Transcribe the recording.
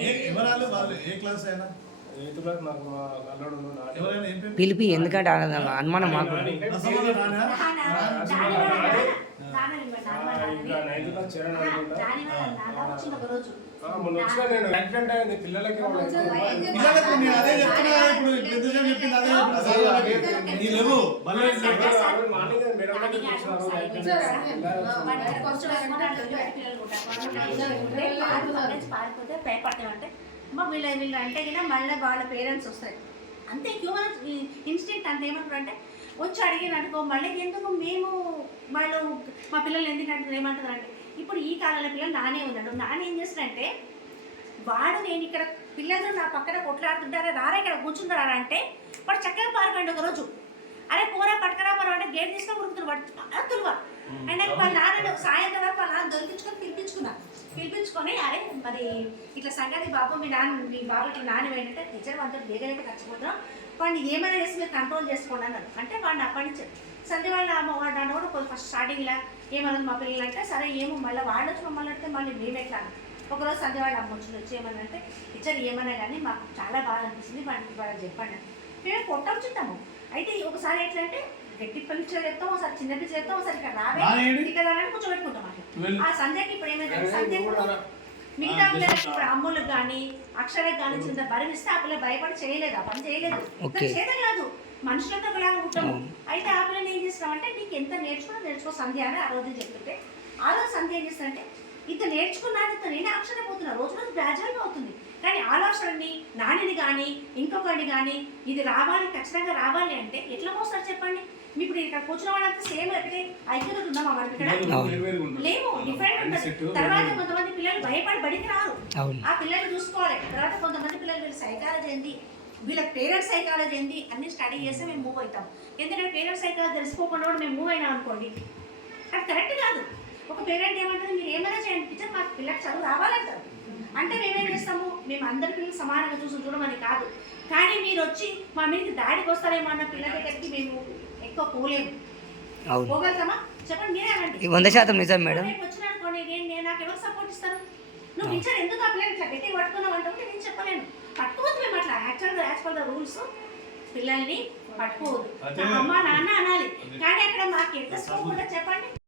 ఏ ఎవరాలు వాళ్ళు ఏ క్లాస్ అయినా పిలిపి ఎందుకంటే అనుమానం మాకు పిల్లలకి అదే చెప్తున్నా ఇప్పుడు చెప్పింది అదే చెప్తున్నా సార్ వాళ్ళకి. నీ లేవు మళ్ళీ లేవు. మార్నింగ్ మేడం దగ్గరికి వచ్చినారు పారిపోతే భయపడతామంటే మా వీళ్ళ వీళ్ళు అంటే కింద మళ్ళీ వాళ్ళ పేరెంట్స్ వస్తాయి. అంతే హ్యూమన్ ఇన్స్టింక్ట్ అంత ఏమంటారు అంటే వచ్చి అడిగిన అనుకో మళ్ళీ ఎందుకు మేము వాళ్ళు మా పిల్లలు ఎందుకు ఏమంటారు అంటే ఇప్పుడు ఈ కాలంలో పిల్లలు నానే ఉన్నాడు. నాన్న ఏం చేస్తాడంటే వాడు నేను ఇక్కడ పిల్లలు నా పక్కన కొట్లాడుతుంటారా రారా ఇక్కడ కూర్చుంటారా అంటే వాడు చక్కగా పారిపోయింది ఒక రోజు. అరే పోరా పట్టుకరా పోరా అంటే గేట్ తీసుకొని ఉరుకుతాడు వాడు. తులువ అండ్ వాళ్ళ నాన్న సాయంత్రం వరకు వాళ్ళ నాన్న దొరికించుకొని పిలిపించుకున్నా. పిలిపించుకొని అరే మరి ఇట్లా సంగతి బాబు మీ నాన్న మీ బాబు ఇట్లా నాన్న ఏంటంటే టీచర్ వాళ్ళతో వేగలేక చచ్చిపోతున్నాం వాడిని ఏమైనా చేసి మీరు కంట్రోల్ చేసుకోండి అన్నారు అంటే వాడిని అప్పటి నుంచి సంధ్య వాళ్ళ అమ్మ వాడు నన్ను కూడా కొంచెం ఫస్ట్ స్టార్టింగ్ ఇలా ఏమన్నది మా పిల్లలు అంటే సరే ఏమో మళ్ళీ వాళ్ళు వచ్చి మమ్మల్ని అంటే మళ్ళీ మేము ఎట్లా. ఒకరోజు సంధ్య వాళ్ళ అమ్మ వచ్చి వచ్చి ఏమన్నా అంటే టీచర్ ఏమన్నా కానీ మాకు చాలా బాగా అనిపిస్తుంది వాడికి వాళ్ళకి చెప్పండి. మేము కొట్టం చుట్టాము అయితే ఒకసారి ఎట్లా అంటే గట్టి పిల్లలు చెప్తాం ఒకసారి చిన్న పిల్లలు చెప్తాం ఒకసారి ఇక్కడ రావే. ఇక్కడ రాని కూర్చోబెట్టుకుంటాం వెళ్ళు. ఆ సంధ్యకి ఇప్పుడు ఏమైందంటే సంధ్య మిగతా పిల్లలకి అమ్ములకు కానీ అక్షరకు కానీ చిన్న భరిస్తే ఆ పిల్ల భయపడి చేయలేదు? ఆ పని చేయలేదు. చేత కాదు. మనుషులతో ఒకలాగా ఉంటాము అయితే ఆ పిల్లని ఏం చేస్తున్నామంటే నీకు ఎంత నేర్చుకున్నా నేర్చుకో సంధ్య అని ఆ రోజు చెప్తుంటే ఆ రోజు సంధ్య ఏం చేస్తానంటే ఇంత నేర్చుకున్నాను ఇంత నేను అక్షరం పోతున్నా రోజు రోజు గ్రాడ్యువల్గా అవుతుంది. కానీ ఆలోచనని నానిని కానీ ఇంకొకరిని కానీ ఇది రావాలి ఖచ్చితంగా రావాలి అంటే ఎట్లా మోస్తారు చెప్పండి? మీ ఇప్పుడు ఇక్కడ కూర్చున్న వాళ్ళంతా సేమ్ ఒకటే ఐక్యత ఉన్నామా మనకి ఇక్కడ? లేవు డిఫరెంట్ ఉంటుంది. తర్వాత కొంతమంది పిల్లలు భయపడి బడికి రారు. ఆ పిల్లల్ని చూసుకోవాలి. తర్వాత కొంతమంది పిల్లలు వీళ్ళ సైకాలజీ ఏంటి? వీళ్ళ పేరెంట్స్ సైకాలజీ ఏంటి? అన్ని స్టడీ చేస్తే మేము మూవ్ అవుతాం. ఎందుకంటే పేరెంట్స్ సైకాలజీ తెలుసుకోకుండా కూడా మేము మూవ్ అయినాం అనుకోండి అది కరెక్ట్ కాదు. ఒక పేరెంట్ ఏమంటారు మీరు ఏమైనా చేయండి టీచర్ మా పిల్లకి చదువు రావాలంటారు. అంటే మేమేం చేస్తాము? మేము అందరి పిల్లలు సమానంగా చూసి చూడమని కాదు. కానీ మీరు వచ్చి మా మీదకి దాడికి వస్తారేమో అన్న పిల్లల దగ్గరికి మేము ఎక్కువ పోలేము. పోగలుగుతామా? చెప్పండి మీరే వంద శాతం నిజం మేడం. టీచర్ ఎందుకు ఆ పిల్లలు ఇట్లా గట్టిగా పట్టుకున్నావు అంటే నేను చెప్పలేను. పట్టుకోవద్దు మేము అట్లా. యాక్చువల్గా యాజ్ ద రూల్స్ పిల్లల్ని పట్టుకోవద్దు. అమ్మ నాన్న అనాలి. కానీ అక్కడ మాకు ఎంత స్కోప్ ఉందో చెప్పండి.